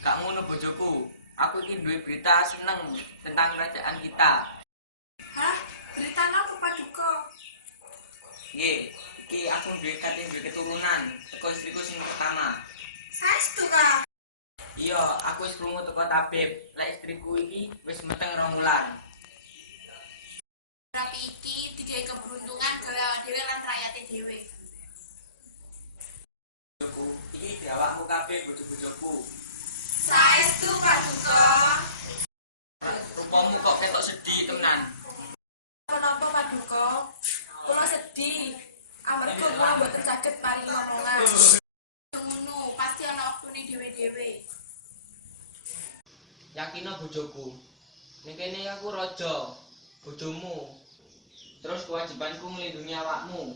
Gak ngono bojoku. Aku iki duwe berita seneng tentang kerajaan kita. Hah? Berita apa Paduka? Nggih, iki aku duwe keturunan teko istriku sing pertama. Saestu ta? Iya, aku wis krungu teko tabib. Lek istriku iki wis meteng 2 wulan. Rapi iki digawe keberuntungan gawe awak dhewe lan rakyate dhewe. Bojoku, iki diawakmu kabeh bojo-bojoku. Saestu Paduka. Rupamu kok ketok sedih tenan. Kenapa Paduka? Kula sedih. Amarga kula mboten saged paringi omongan. Ngono, pasti ana waktune dhewe-dhewe. Yakina bojoku. Ning kene aku raja, bojomu. Terus kewajibanku nglindungi awakmu.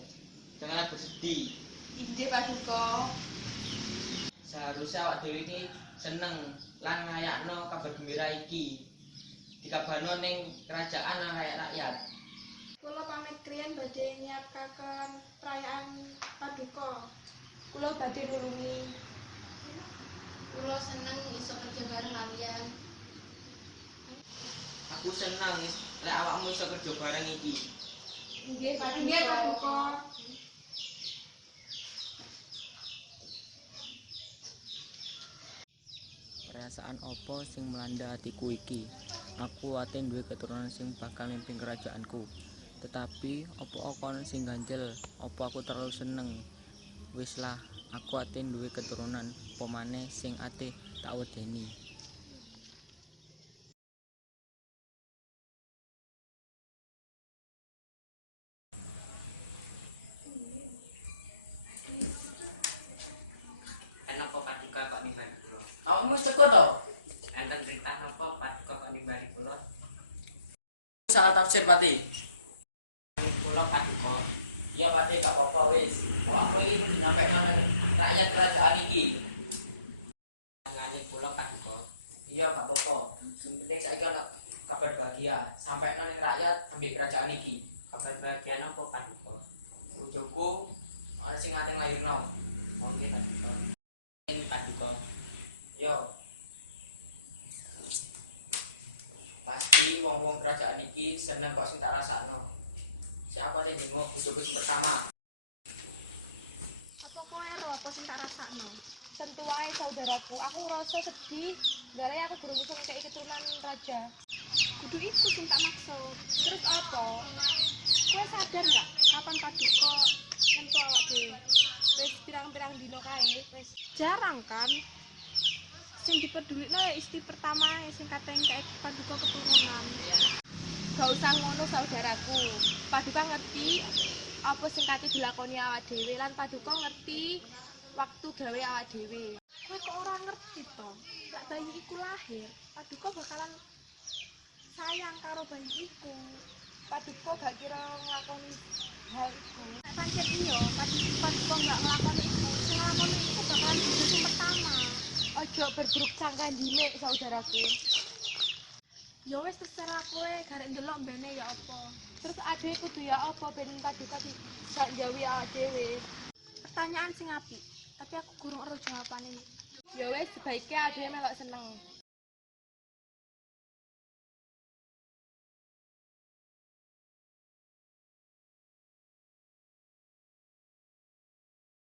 Janganlah bersedih. Inggih Paduka. Seharusnya awak dhewe iki seneng lan ngayakno kabar gembira iki. Dikabano ning kerajaan lan rakyat. Kula pamit kriyen badhe nyiapaken perayaan Paduka. Kula badhe nulungi. Kula seneng iso kerja bareng kalian. Aku seneng lek awakmu iso kerja bareng iki. Nggih Paduka. Perasaan apa sing melanda atiku iki? Aku ate duwe keturunan sing bakal mimpin kerajaanku. Tetapi apa akon sing ganjel? Apa aku terlalu seneng? Wis lah, aku ate duwe keturunan, apa maneh sing ate tak wedeni. Kenapa Paduka kok nimbali kula? Awakmu seko to? Enten cerita napa Paduka kok nimbali kula? Salah tafsir Pati. Kula Paduka. Iya Pati gak apa-apa wis. Kok aku iki nyampe nang rakyat kerajaan iki. Ngene kula Paduka. Iya gak apa-apa. Sing penting saiki ana kabar bahagia sampai nang rakyat ambil kerajaan iki. Kabar bahagia napa Paduka? Bojoku ana sing ate nglairno. Monggo Paduka. Ini Paduka. Yo. Pasti wong-wong kerajaan iki seneng kok sing tak rasakno. Siapa sing jenguk bojoku sing pertama? Apa kowe ero apa sing tak rasakno? Tentu wae saudaraku, aku ngerasa sedih gara aku durung iso ngekeki keturunan raja. Kudu iku sing tak maksud. Terus apa? Kowe sadar gak kapan Paduka nyentuh awak dhewe? Wis pirang-pirang dino kae, wis jarang kan? Sing dipedulino ya istri pertama sing kateng kae Paduka keturunan. Gak usah ngono saudaraku. Paduka ngerti apa sing kate dilakoni awak dhewe lan Paduka ngerti waktu gawe awak dhewe. Kowe kok ora ngerti to? Lek bayi iku lahir, Paduka bakalan sayang karo bayi iku. Paduka gak kira nglakoni hal iku. Nek pancen iya, Paduka gak nglakoni iku, sing nglakoni iku bakalan bojo sing pertama. Ojo berburuk sangka dine saudaraku. Ya wis terserah kowe garek ndelok mbene ya apa. Terus adhe kudu ya apa ben Paduka gak njawi awak dhewe. Pertanyaan sing apik, tapi aku gurung ero jawabane. Ya wis sebaiknya adhe melok seneng.